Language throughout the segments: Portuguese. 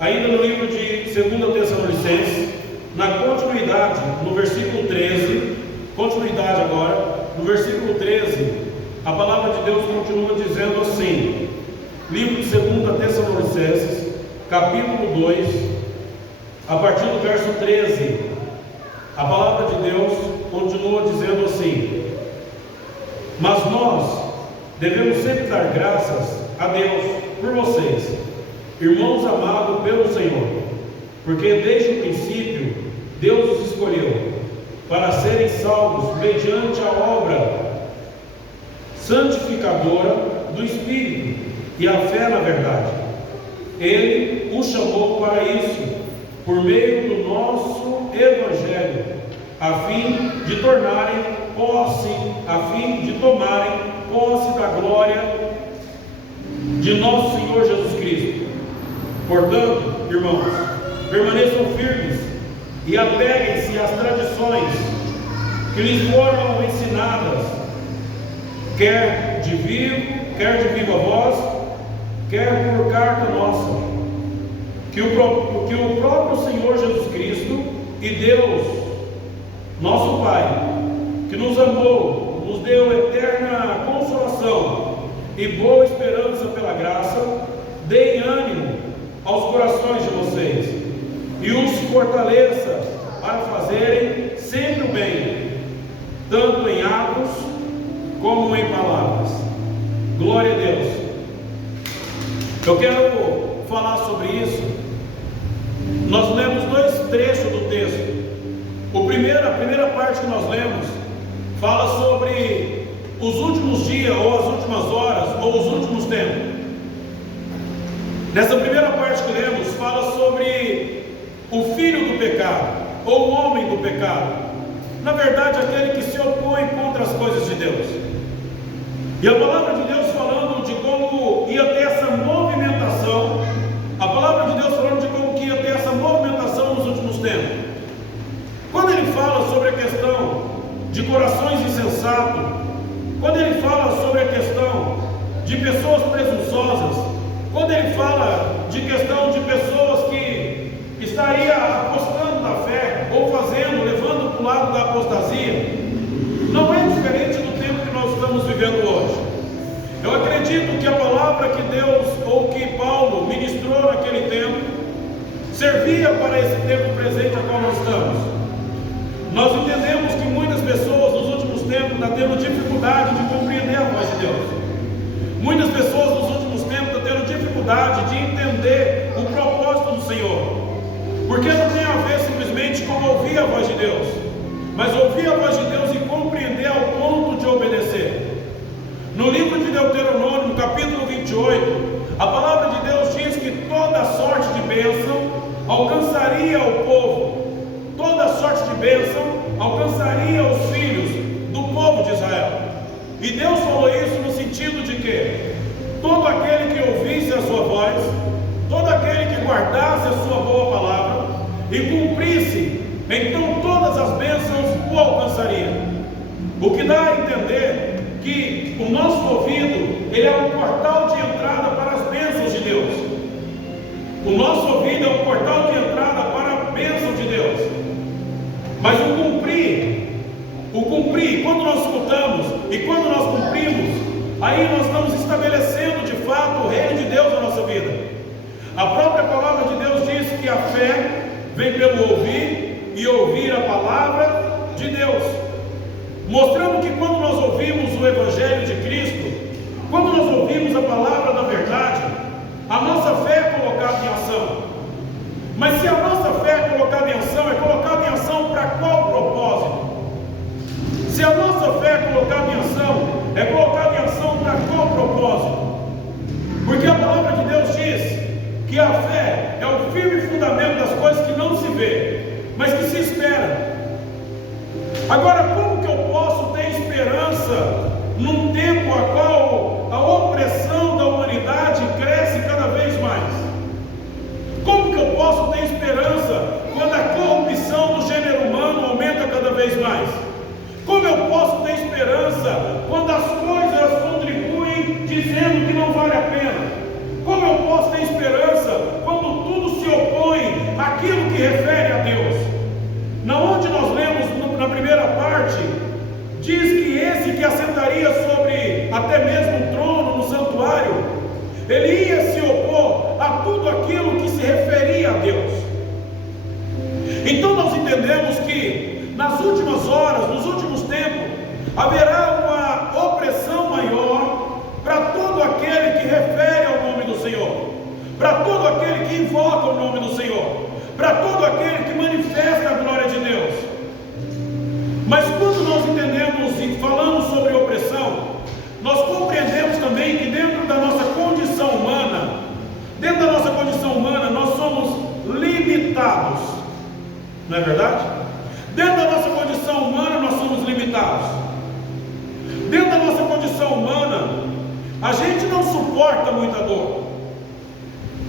ainda no livro de 2 Tessalonicenses, na continuidade, no versículo 13, continuidade agora, no versículo 13, a palavra de Deus continua dizendo assim, livro de 2 Tessalonicenses, capítulo 2, a partir do verso 13, a palavra de Deus continua dizendo assim: mas nós devemos sempre dar graças a Deus por vocês, irmãos amados pelo Senhor, porque desde o princípio Deus os escolheu para serem salvos mediante a obra santificadora do Espírito e a fé na verdade. Ele os chamou para isso por meio do nosso Evangelho, a fim de tomarem posse da glória de nosso Senhor Jesus Cristo. Portanto, irmãos, permaneçam firmes e apeguem-se às tradições que lhes foram ensinadas, quer de viva voz, quer por carta nossa, que o próprio Senhor Jesus Cristo e Deus, nosso Pai, que nos amou, nos deu eterna consolação e boa esperança pela graça, deem ânimo aos corações de vocês e os fortaleça para fazerem sempre o bem, tanto em atos como em palavras. Glória a Deus. Eu quero falar sobre isso. Nós lemos dois trechos do texto. A primeira parte que nós lemos fala sobre os últimos dias, ou as últimas horas, ou os últimos tempos. Nessa primeira parte que lemos, fala sobre o filho do pecado, ou o homem do pecado. Na verdade, aquele que se opõe contra as coisas de Deus. E a palavra de Deus falando de como ia ter essa movimentação, a palavra de Deus falando de como que ia ter essa movimentação nos últimos tempos. Quando ele fala sobre a questão de corações insensatos, quando ele fala sobre a questão de pessoas presunçosas, quando ele fala de questão de pessoas que estaria apostando na fé, ou levando para o lado da apostasia, não é diferente do tempo que nós estamos vivendo hoje. Eu acredito que a palavra que Deus, ou que Paulo ministrou naquele tempo, servia para esse tempo presente a qual nós estamos. Nós entendemos que muitas pessoas nos últimos tempos estão tendo dificuldade de compreender a voz de Deus. Muitas pessoas nos últimos tempos estão tendo dificuldade de entender o propósito do Senhor. Porque não tem a ver simplesmente com ouvir a voz de Deus, mas ouvir a voz de Deus e compreender ao ponto de obedecer. No livro de Deuteronômio, no capítulo 28, a palavra de Deus diz que toda sorte de bênção alcançaria o povo. Toda sorte de bênção alcançaria os filhos do povo de Israel. E Deus falou isso no sentido de que todo aquele que ouvisse a sua voz, todo aquele que guardasse a sua boa palavra e cumprisse, então todas as bênçãos o alcançariam. O que dá a entender que o nosso ouvido, ele é um portal de entrada para as bênçãos de Deus. O nosso ouvido é um portal de entrada para a bênção de Deus. Mas o cumprir, quando nós escutamos e quando nós cumprimos, aí nós estamos estabelecendo de fato o reino de Deus na nossa vida. A própria palavra de Deus diz que a fé vem pelo ouvir e ouvir a palavra de Deus, mostrando que quando nós ouvimos o Evangelho de Cristo, quando nós ouvimos a palavra da verdade, a nossa fé é colocada em ação. Mas se a nossa fé é colocada em ação para qual propósito? Se a nossa fé é colocada em ação para qual propósito? Porque a palavra de Deus diz que a fé é o firme fundamento das coisas que não se vê, mas que se espera. Agora, como que eu posso ter esperança num tempo a qual a opressão da humanidade cresce cada vez mais? Como que eu posso ter esperança quando a corrupção do gênero humano aumenta cada vez mais? Como eu posso ter esperança quando as coisas contribuem dizendo que não vale a pena? Como eu posso ter esperança quando tudo se que refere a Deus. Na onde nós lemos na primeira parte, diz que esse que assentaria sobre até mesmo um trono no santuário, ele ia se opor a tudo aquilo que se referia a Deus. Então nós entendemos que nas últimas horas, nos últimos tempos, haverá uma opressão maior para todo aquele que refere ao nome do Senhor, para todo aquele que invoca o nome do Senhor, para todo aquele que manifesta a glória de Deus. Mas quando nós entendemos e falamos sobre opressão, nós compreendemos também que dentro da nossa condição humana, nós somos limitados, não é verdade? Dentro da nossa condição humana nós somos limitados. Dentro da nossa condição humana, a gente não suporta muita dor.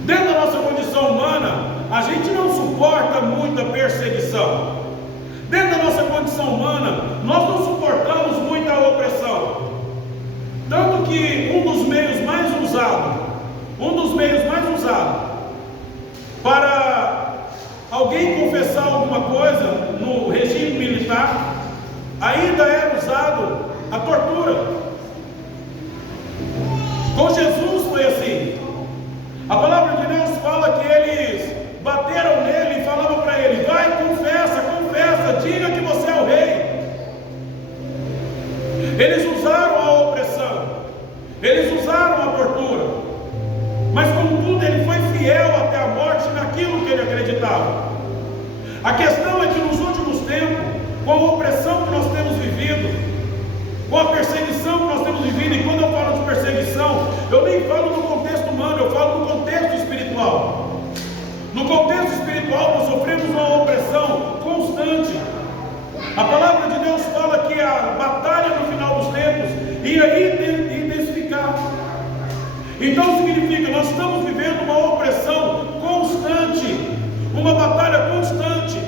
Dentro da nossa condição humana, a gente não suporta muita perseguição. Dentro da nossa condição humana, nós não suportamos muita opressão. Tanto que um dos meios mais usados para alguém confessar alguma coisa no regime militar, ainda era usado a tortura. Com Jesus foi assim. A palavra de Deus fala que eles bateram nele e falavam para ele: vai, confessa, diga que você é o rei. Eles usaram a opressão, eles usaram a tortura, mas contudo ele foi fiel até a morte naquilo que ele acreditava. A questão é que nos últimos tempos, com a opressão que nós temos vivido, com a perseguição que nós temos vivido, e quando eu falo de perseguição, eu nem falo no contexto humano, eu falo no contexto espiritual. No contexto espiritual nós sofremos uma opressão constante. A palavra de Deus fala que a batalha no final dos tempos ia intensificar. Então significa, nós estamos vivendo uma opressão constante, uma batalha constante.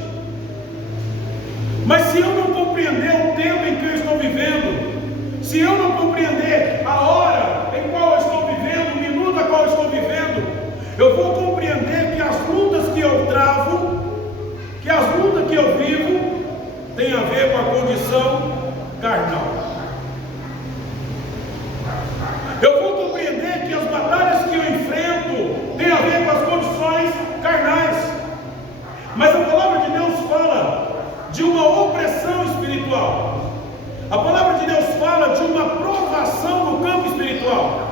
Mas se eu não compreender o tempo em que eu estou vivendo, se eu não compreender a hora em qual eu estou vivendo, o minuto a qual eu estou vivendo, eu vou compreender que as lutas que eu travo, que as lutas que eu vivo, tem a ver com a condição carnal. Eu vou compreender que as batalhas que eu enfrento têm a ver com as condições carnais. Mas a palavra de Deus fala de uma opressão espiritual. A palavra de Deus fala de uma provação no campo espiritual.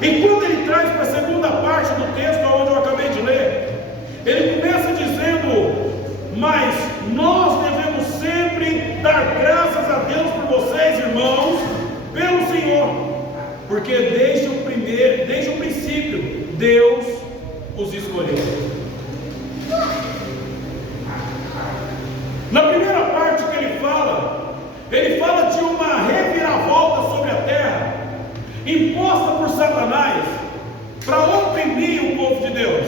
E quando ele traz para a segunda parte do texto, onde eu acabei de ler, ele começa dizendo: mas nós devemos sempre dar graças a Deus por vocês, irmãos, pelo Senhor, porque desde o princípio, Deus os escolheu. Na primeira parte que ele fala de uma reviravolta sobre a terra, imposta por Satanás, para oprimir o povo de Deus.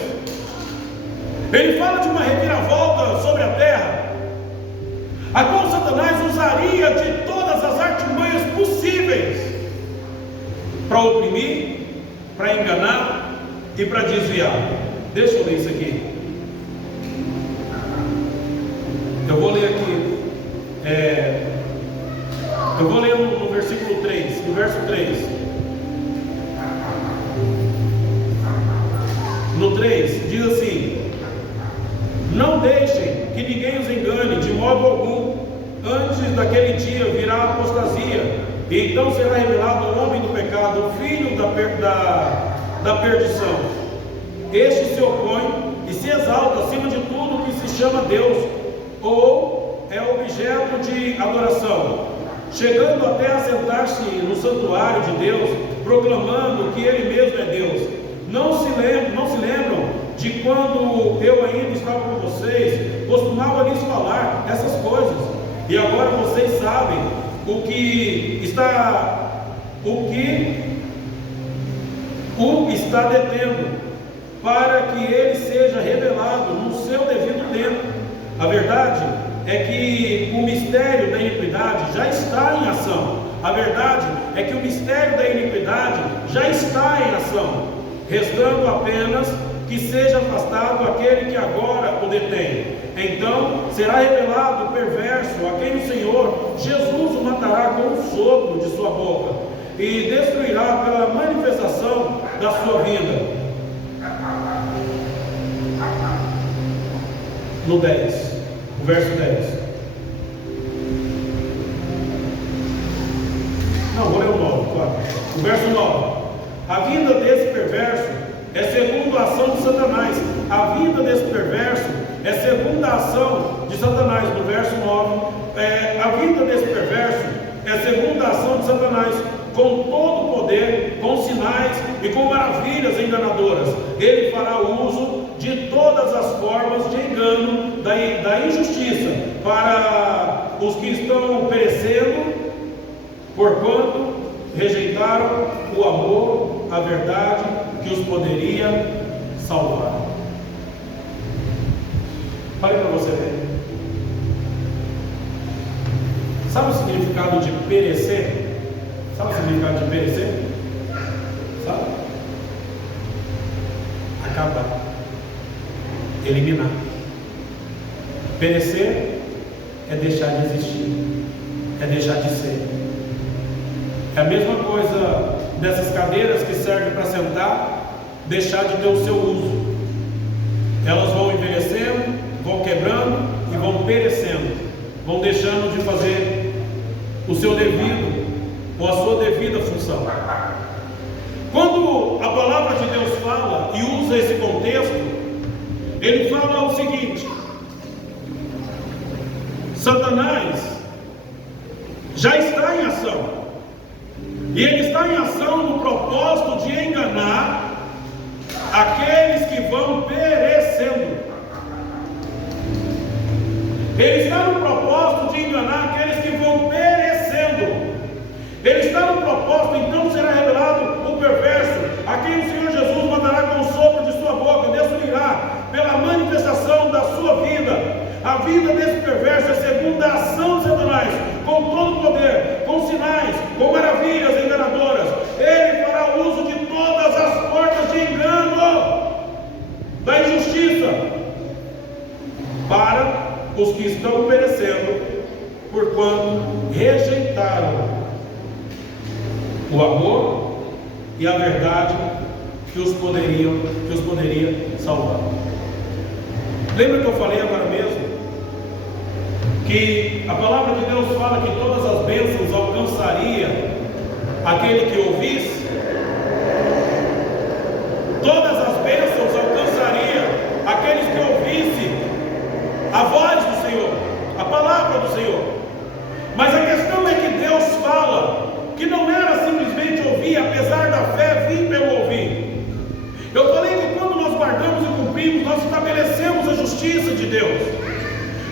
Ele fala de uma reviravolta sobre a terra, a qual Satanás usaria de todas as artimanhas possíveis para oprimir, para enganar e para desviar. Deixa eu ler isso aqui. Eu vou ler aqui. Eu vou ler no versículo 3, no verso 3. No 3 diz assim: não deixem que ninguém os engane de modo algum. Antes daquele dia virá a apostasia, e então será revelado o homem do pecado, o filho da perdição. Este se opõe e se exalta acima de tudo que se chama Deus, ou é objeto de adoração, chegando até a sentar-se no santuário de Deus, proclamando que Ele mesmo é Deus. Não se lembram de quando eu ainda estava com vocês, costumava lhes falar essas coisas, e agora vocês sabem o que o está detendo, para que ele seja revelado no seu devido tempo. A verdade é que o mistério da iniquidade já está em ação. A verdade é que o mistério da iniquidade já está em ação, restando apenas que seja afastado aquele que agora o detém. Então será revelado o perverso, a quem o Senhor Jesus o matará com um sopro de sua boca, e destruirá pela manifestação da sua vinda. No 10, o verso 10. Não, vou ler o 9, claro. O verso 9. A vinda desse perverso é segundo a ação de Satanás. A vinda desse perverso é segundo a ação de Satanás. No verso 9. A vinda desse perverso é segundo a ação de Satanás, com todo o poder, com sinais e com maravilhas enganadoras. Ele fará uso de todas as formas de engano, da injustiça, para os que estão perecendo, porquanto rejeitaram o amor, a verdade que os poderia salvar. Pare para você ver. Sabe o significado de perecer? Sabe o significado de perecer? Sabe? Acabar. Eliminar. Perecer é deixar de existir. É deixar de ser. É a mesma coisa dessas cadeiras que servem para sentar, deixar de ter o seu uso. Elas vão envelhecendo, vão quebrando e vão perecendo, vão deixando de fazer o seu devido ou a sua devida função. Quando a palavra de Deus fala e usa esse contexto, ele fala o seguinte: Satanás já está em ação. E ele está em ação no propósito de enganar aqueles que vão perecendo. Ele está no propósito de enganar aqueles que vão perecendo. Ele está no propósito, então será revelado o perverso, a quem o Senhor Jesus mandará com o sopro de sua boca, destruirá pela manifestação da sua vida. A vida desse perverso é segundo a ação de Satanás, com todo o poder, com sinais, com maravilhas enganadoras. Ele fará uso de todas as formas de engano, da injustiça, para os que estão perecendo, porquanto rejeitaram o amor e a verdade que os poderia salvar. Lembra que eu falei agora mesmo que a palavra de Deus fala que todas as bênçãos alcançaria aquele que ouvisse? Todas as bênçãos alcançaria aqueles que ouvissem a voz do Senhor, a palavra do Senhor. Mas a questão é que Deus fala que não era simplesmente ouvir, apesar da fé vir pelo ouvir. Eu falei que quando nós guardamos e cumprimos, nós estabelecemos a justiça de Deus.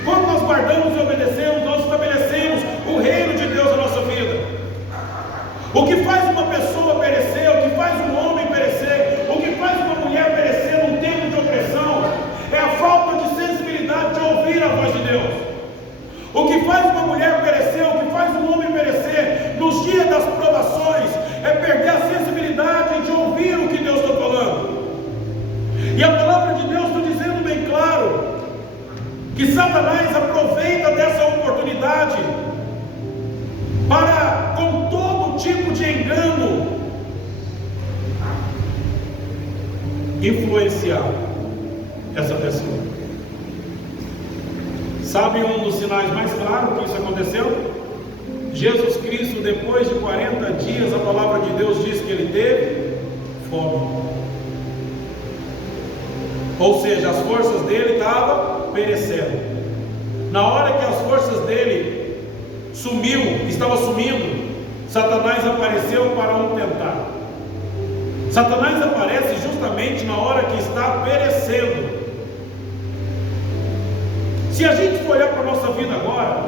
Quando nós guardamos e obedecemos, nós estabelecemos o reino de Deus na nossa vida. O que faz uma pessoa perecer, o que faz um homem perecer, o que faz uma mulher perecer num tempo de opressão, é a falta de sensibilidade de ouvir a voz de Deus. O que faz uma mulher perecer, o que faz um homem perecer nos dias das provações, é perder a sensibilidade de ouvir o que Deus está falando. E a palavra de Deus está dizendo bem claro que Satanás aproveita dessa oportunidade para, com todo tipo de engano, influenciar essa pessoa. Sabe um dos sinais mais claros que isso aconteceu? Jesus Cristo, depois de 40 dias, a palavra de Deus diz que ele teve fome. Ou seja, as forças dele estavam perecendo. Na hora que as forças dele estavam sumindo, Satanás apareceu para o tentar. Satanás aparece justamente na hora que está perecendo. Se a gente for olhar para a nossa vida agora,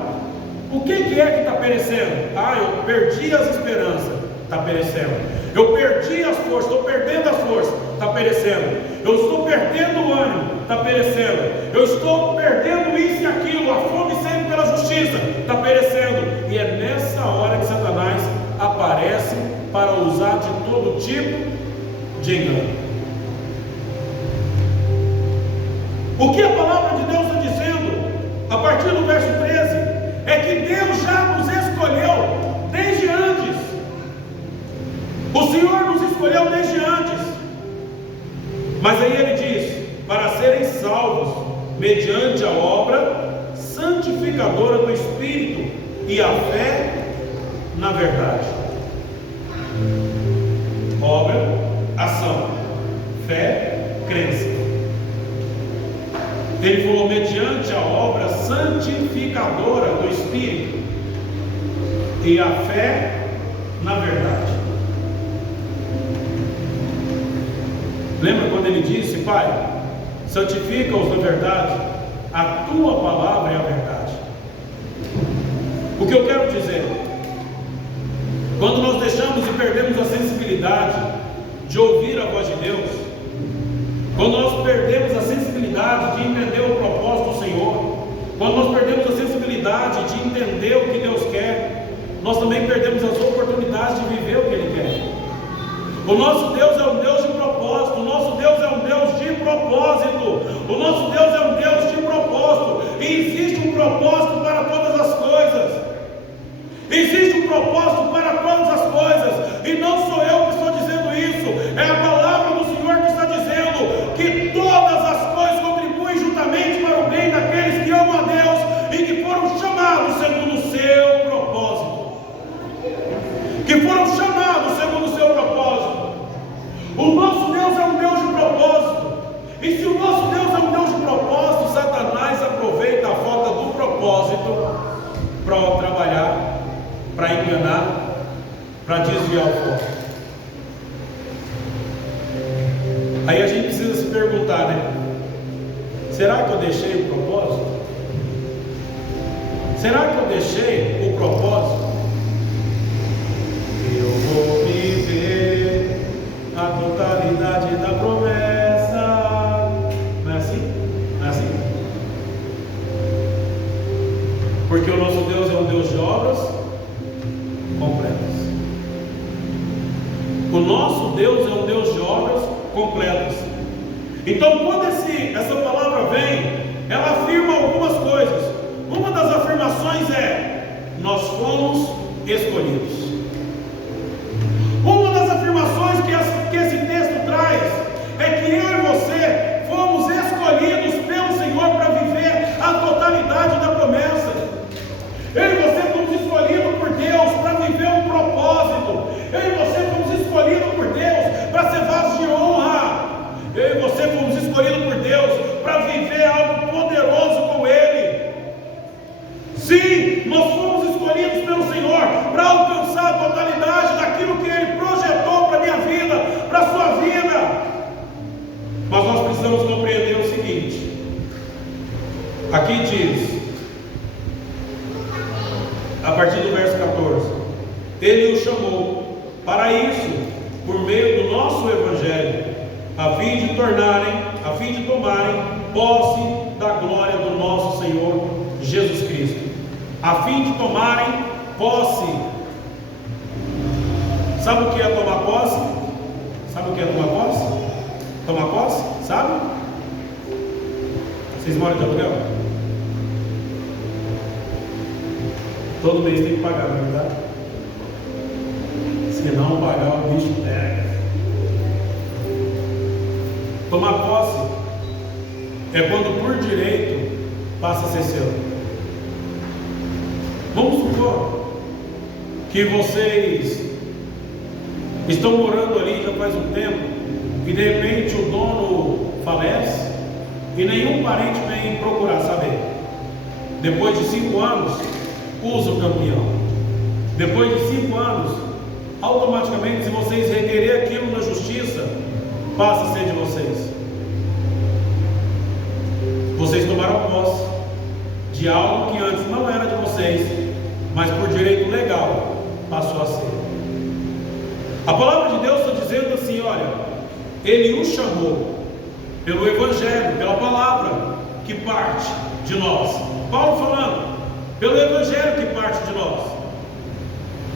o que é que está perecendo? Eu perdi as esperanças, está perecendo. Eu perdi as forças, estou perdendo as forças, está perecendo. Eu estou perdendo o ânimo, está perecendo. Eu estou perdendo isso e aquilo, a fome sempre pela justiça, está perecendo. E é nessa hora que Satanás aparece para usar de todo tipo de engano. O que a palavra de Deus está dizendo, a partir do verso 13, é que Deus já nos escolheu desde antes. O Senhor nos escolheu desde antes. Mas aí ele diz: para serem salvos mediante a obra santificadora do Espírito e a fé na verdade. Obra, ação, fé, crença. Ele falou mediante a obra santificadora do Espírito e a fé na verdade. Lembra quando ele disse: Pai, santifica-os na verdade, a tua palavra é a verdade. O que eu quero dizer, quando nós deixamos e perdemos a sensibilidade de ouvir a voz de Deus, quando nós perdemos a sensibilidade de entender o propósito do Senhor, quando nós perdemos a sensibilidade de entender o que Deus quer, nós também perdemos as oportunidades de viver o que Ele quer. O nosso Deus é um Deus de propósito. O nosso Deus é um Deus de propósito. O nosso Deus é um Deus de propósito. E existe um propósito para todas as coisas. Existe um propósito para todas as coisas. E não sou eu que estou dizendo isso. É a palavra do Senhor que está dizendo que todas as coisas contribuem juntamente para o bem daqueles que amam a Deus e que foram chamados segundo o seu propósito. Que foram chamados segundo o seu propósito. O nosso Deus é um Deus de propósito. E se o nosso Deus é um Deus de propósito, Satanás aproveita a falta do propósito para trabalhar, para enganar, para desviar o foco. Aí a gente precisa se perguntar, né? Será que eu deixei o propósito? Será que eu deixei o propósito? Eu vou viver a totalidade da promessa. Não é assim? Não é assim? Porque o nosso Deus é um Deus de obras completas. O nosso Deus é um Deus de obras completas. Então, quando essa palavra vem, ela afirma algumas coisas. Uma das afirmações é: nós fomos escolhidos. Uma das afirmações que esse texto traz é que eu e você fomos escolhidos pelo Senhor para viver a totalidade da promessa. Eu e você fomos escolhidos por Deus para viver um propósito. Eu e você fomos escolhidos por Deus para ser vasos de honra. Eu e você fomos escolhidos por Deus para viver algo poderoso com Ele. Sim, nós fomos escolhidos pelo Senhor para alcançar a totalidade daquilo que Ele projetou para a minha vida, para a sua vida. Mas nós precisamos compreender o seguinte. Aqui diz, a partir do verso 14: Ele o chamou para isso, por meio do nosso Evangelho, a fim de tomarem posse da glória do nosso Senhor Jesus Cristo. A fim de tomarem posse. Sabe o que é tomar posse? Sabe o que é tomar posse? Tomar posse? Sabe? Vocês moram de aluguel? Todo mês tem que pagar, não é verdade? Se não pagar, o bicho pega. Tomar posse é quando por direito passa a ser seu. Vamos supor que vocês estão morando ali já faz um tempo e de repente o dono falece e nenhum parente vem procurar saber. Depois de 5 anos, usa o campeão. Depois de 5 anos, automaticamente, se vocês requerer aquilo na justiça, passa a ser de vocês. Vocês tomaram posse de algo que antes não era de vocês, mas por direito legal passou a ser. A palavra de Deus está dizendo assim: olha, Ele o chamou pelo Evangelho, pela palavra que parte de nós. Paulo falando, pelo Evangelho que parte de nós,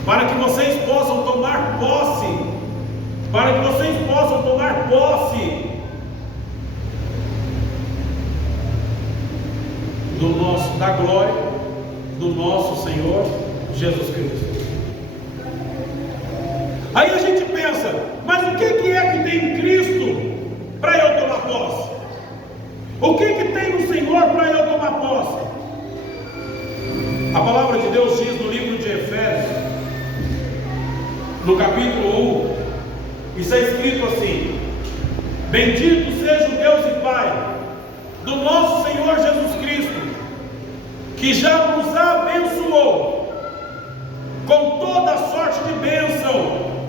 para que vocês possam tomar posse, da glória do nosso Senhor Jesus Cristo. Aí a gente pensa, mas o que é que tem em Cristo para eu tomar posse? O que tem no Senhor para eu tomar posse? A palavra de Deus diz no livro de Efésios, no capítulo 1, está escrito assim: bendito seja o Deus e Pai do nosso Senhor Jesus Cristo, que já nos abençoou com toda sorte de bênção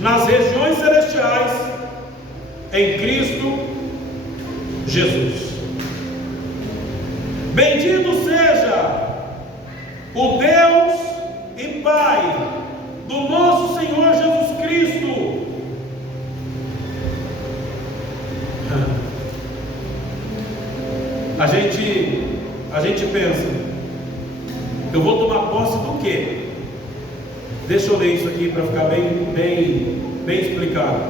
nas regiões celestiais em Cristo Jesus. Bendito seja o Deus e Pai do nosso Senhor Jesus Cristo. A gente pensa, eu vou tomar posse do quê? Deixa eu ler isso aqui para ficar bem explicado.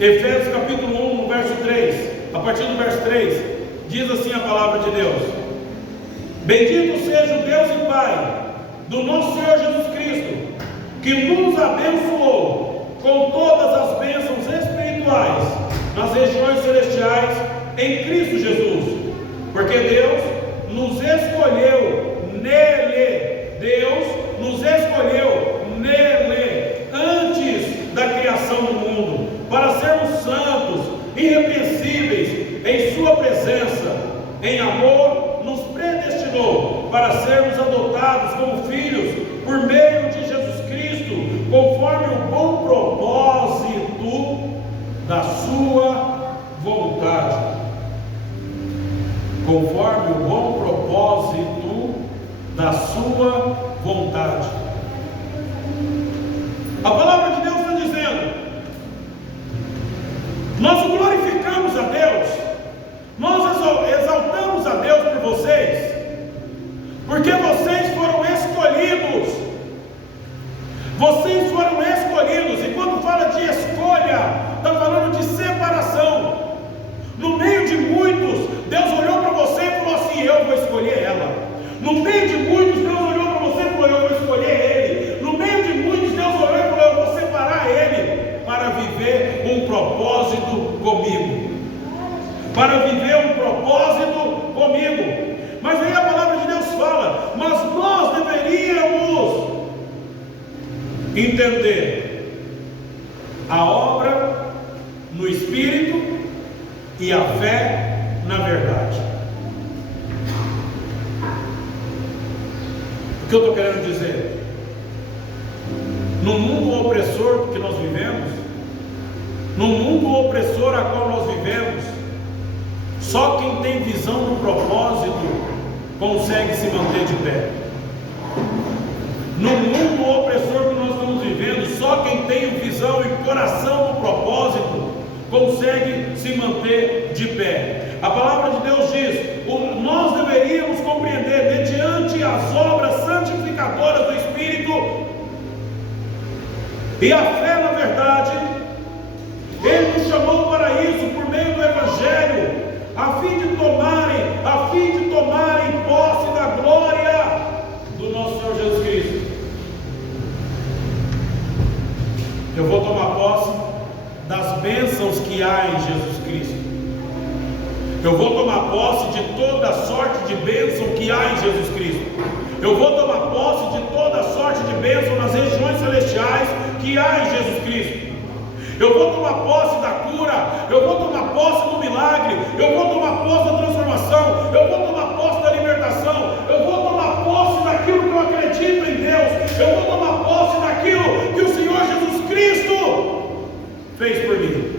Efésios capítulo 1, no verso 3, a partir do verso 3, diz assim a palavra de Deus: bendito seja o Deus e Pai do nosso Senhor Jesus Cristo, que nos abençoou com todas as bênçãos espirituais nas regiões celestiais em Cristo Jesus, porque Deus nos escolheu nele, Deus nos escolheu nele, antes da criação do mundo, para sermos santos, irrepreensíveis em sua presença. Em amor nos predestinou para sermos adotados como filhos por meio de Jesus Cristo, conforme o bom propósito da sua vontade. Conforme o bom propósito da sua vontade. A palavra de Deus está dizendo: nós glorificamos a Deus, nós exaltamos a Deus por vocês, porque vocês foram escolhidos. Vocês foram escolhidos, e quando fala de escolha, está falando de separação. No meio de muitos, Deus olhou para você e falou assim: eu vou escolher ela. No meio de muitos, Deus olhou para você e falou: eu vou escolher ele. No meio de muitos, Deus olhou e falou: eu vou separar ele para viver um propósito comigo. Para viver um propósito comigo. Mas aí a palavra de Deus fala: mas nós deveríamos entender a obra no Espírito e a fé na verdade. O que eu estou querendo dizer? No mundo opressor que nós vivemos, no mundo opressor a qual nós vivemos, só quem tem visão do propósito consegue se manter de pé. No mundo opressor que nós estamos vivendo, só quem tem visão e coração do propósito consegue se manter de pé. A palavra de Deus diz: nós deveríamos compreender, mediante as obras santificadoras do Espírito e a fé na verdade, Ele nos chamou para isso por meio do Evangelho, a fim de tomarem posse da glória do nosso Senhor Jesus Cristo. Eu vou tomar posse das bênçãos que há em Jesus Cristo. Eu vou tomar posse de toda a sorte de bênção que há em Jesus Cristo. Eu vou tomar posse de toda a sorte de bênção nas regiões celestiais que há em Jesus Cristo. Eu vou tomar posse da cura, eu vou tomar posse do milagre, eu vou tomar posse da transformação, eu vou tomar posse da libertação, eu vou tomar posse daquilo que eu acredito em Deus, eu vou tomar posse daquilo que o Senhor Jesus Cristo fez por mim.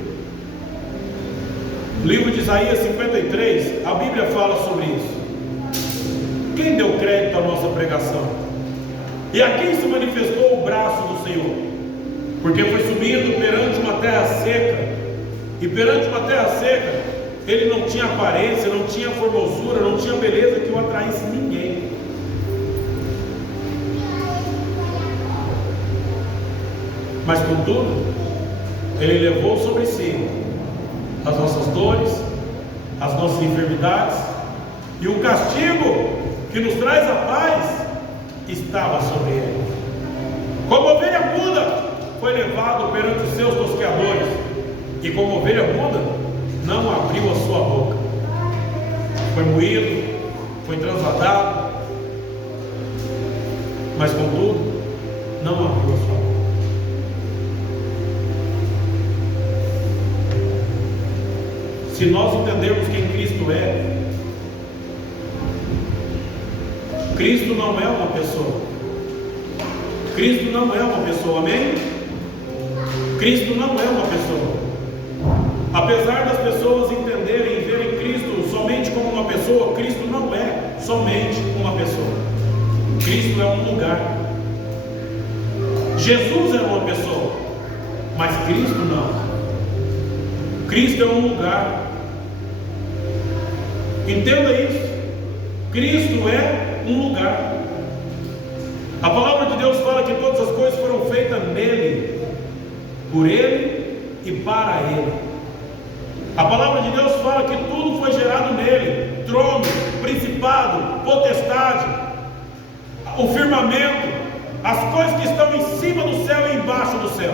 No livro de Isaías 53, a Bíblia fala sobre isso. Quem deu crédito à nossa pregação? E a quem se manifestou o braço do Senhor? Porque foi subindo perante uma terra seca, e perante uma terra seca, ele não tinha aparência, não tinha formosura, não tinha beleza que o atraísse ninguém. Mas contudo, ele levou sobre si as nossas dores, as nossas enfermidades, e o castigo que nos traz a paz estava sobre ele. Como ovelha muda, foi levado perante os seus tosqueadores, e como ovelha muda, não abriu a sua boca. Foi moído, foi transladado, mas contudo, não abriu a sua boca. Se nós entendermos quem Cristo é, Cristo não é uma pessoa. Cristo não é uma pessoa, amém? Cristo não é uma pessoa. Apesar das pessoas entenderem e verem Cristo somente como uma pessoa, Cristo não é somente uma pessoa. Cristo é um lugar. Jesus é uma pessoa, mas Cristo não. Cristo é um lugar. Entenda isso. Cristo é um lugar. A palavra de Deus fala que todas as coisas foram feitas nele, por ele e para ele. A palavra de Deus fala que tudo foi gerado nele: trono, principado, potestade, o firmamento, as coisas que estão em cima do céu e embaixo do céu.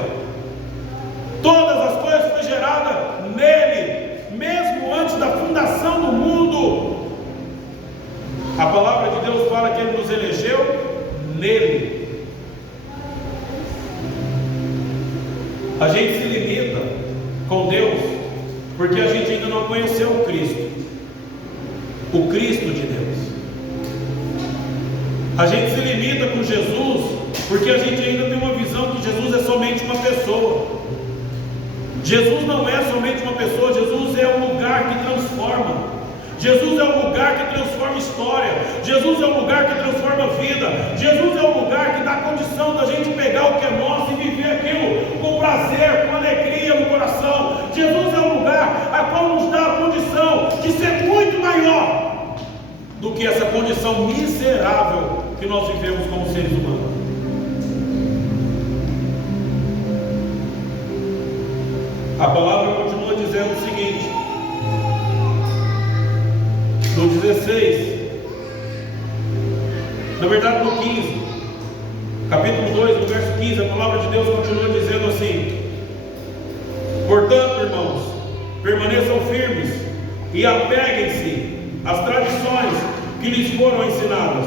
Todas as coisas foram geradas nele, mesmo antes da fundação do mundo. A palavra de Deus fala que ele nos elegeu nele. A gente se limita com Deus porque a gente ainda não conheceu o Cristo de Deus. A gente se limita com Jesus porque a gente ainda tem uma visão que Jesus é somente uma pessoa. Jesus não é somente uma pessoa, Jesus é um lugar que transforma. Jesus é um lugar que transforma história. Jesus é um lugar que transforma vida. Jesus é um lugar que dá condição da gente pegar o que é nosso e viver aquilo com prazer, com alegria no coração. Jesus é um lugar a qual nos dá a condição de ser muito maior do que essa condição miserável que nós vivemos como seres humanos. A palavra continua dizendo o seguinte, no 16, na verdade no 15, capítulo 2, no verso 15, a palavra de Deus continua dizendo assim: portanto, irmãos, permaneçam firmes e apeguem-se às tradições que lhes foram ensinadas,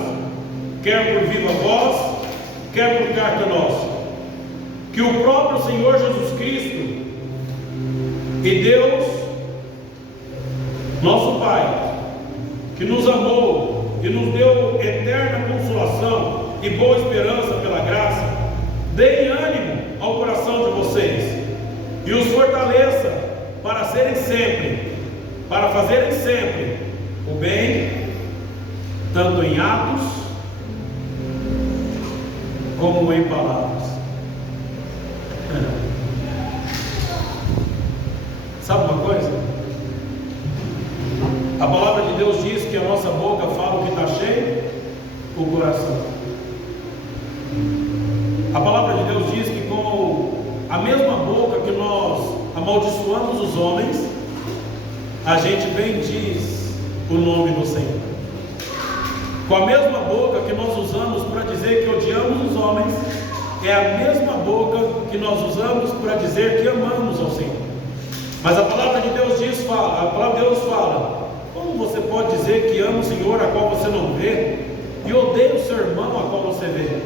quer por viva voz, quer por carta nossa, que o próprio Senhor Jesus Cristo e Deus, nosso Pai, que nos amou e nos deu eterna consolação e boa esperança pela graça, deem ânimo ao coração de vocês e os fortaleça para fazerem sempre o bem, tanto em atos como em palavras. Sabe uma coisa? A palavra de Deus diz que a nossa boca fala o que está cheio, o coração. A palavra de Deus diz que com a mesma boca que nós amaldiçoamos os homens, a gente bendiz o nome do Senhor. Com a mesma boca que nós usamos para dizer que odiamos os homens, é a mesma boca que nós usamos para dizer que amamos ao Senhor. Mas a palavra de Deus fala, como você pode dizer que ama o Senhor a qual você não vê, e odeia o seu irmão a qual você vê?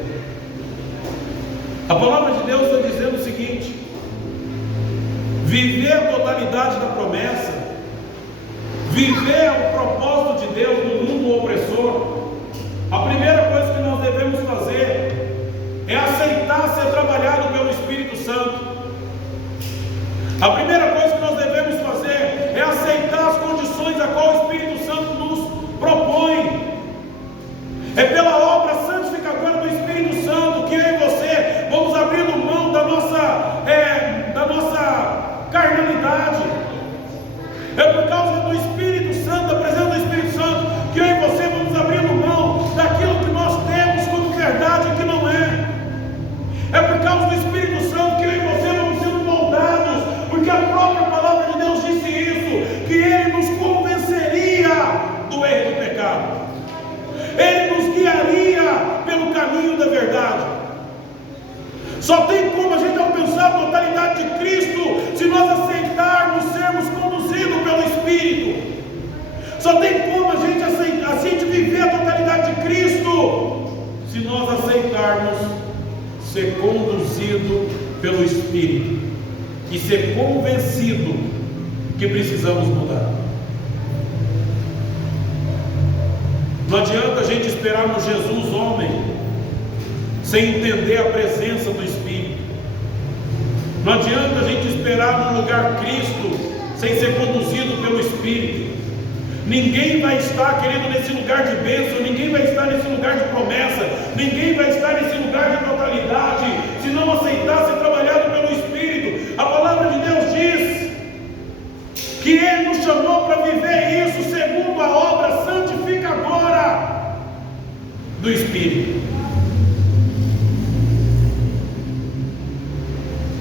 A palavra de Deus está dizendo o seguinte: viver a totalidade da promessa, viver o propósito de Deus no mundo opressor, a primeira coisa que nós devemos fazer é aceitar ser trabalhado pelo Espírito Santo. A primeira coisa que nós devemos fazer é aceitar as condições a qual o Espírito Santo nos propõe. É pela obra santificadora do Espírito Santo que eu e você vamos abrindo mão da nossa carnalidade. É por causa do Espírito Santo, da presença do Espírito Santo, que eu e você vamos abrindo mão daquilo que nós temos como verdade e que não é. É por causa do Espírito Santo que eu e você vamos sendo moldados, porque a própria palavra de Deus disse isso, que Ele nos convenceria do erro e do pecado. caminho da verdade. Só tem como a gente alcançar a totalidade de Cristo se nós aceitarmos sermos conduzidos pelo Espírito. Só tem como a gente viver a totalidade de Cristo se nós aceitarmos ser conduzido pelo Espírito e ser convencido que precisamos mudar. Não adianta a gente esperar no Jesus homem sem entender a presença do Espírito. Não adianta a gente esperar no lugar Cristo sem ser conduzido pelo Espírito. Ninguém vai estar, querido, nesse lugar de bênção, ninguém vai estar nesse lugar de promessa, ninguém vai estar nesse lugar de totalidade se não aceitar ser trabalhado pelo Espírito. A palavra de Deus diz que Ele nos chamou para viver isso segundo a obra santificadora do Espírito.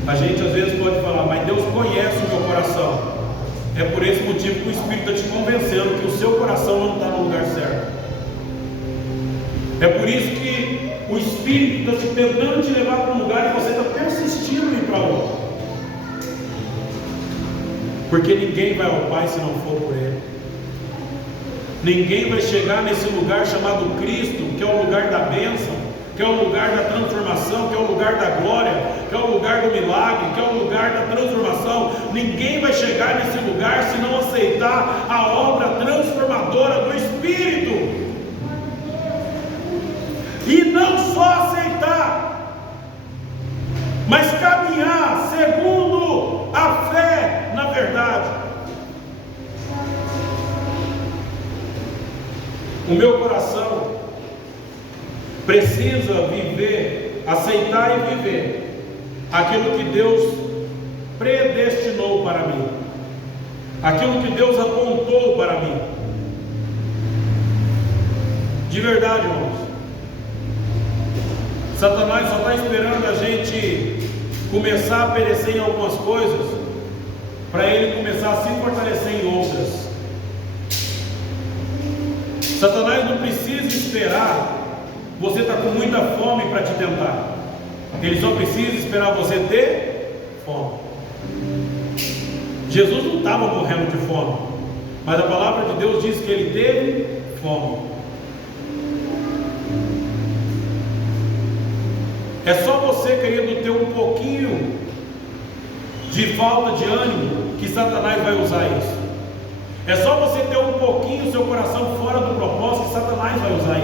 A gente às vezes pode falar, mas Deus conhece o meu coração. É por esse motivo que o Espírito está te convencendo que o seu coração não está no lugar certo. É por isso que o Espírito está tentando te levar para um lugar e você está persistindo em ir para outro. Porque ninguém vai ao Pai se não for por Ele. Ninguém vai chegar nesse lugar chamado Cristo, que é o lugar da bênção, que é o lugar da transformação, que é o lugar da glória, que é o lugar do milagre, que é o lugar da transformação. Ninguém vai chegar nesse lugar se não aceitar a obra transformadora do Espírito. E não só aceitar, mas caminhar segundo a fé na verdade. O meu coração precisa viver, aceitar e viver aquilo que Deus predestinou para mim, aquilo que Deus apontou para mim. De verdade, irmãos, Satanás só está esperando a gente começar a perecer em algumas coisas para ele começar a se fortalecer em outras. Satanás não precisa esperar você está com muita fome para te tentar. Ele só precisa esperar você ter fome. Jesus não estava morrendo de fome, mas a palavra de Deus diz que ele teve fome. É só você querendo ter um pouquinho de falta de ânimo que Satanás vai usar isso. É só você ter um pouquinho seu coração fora do propósito que Satanás vai usar isso.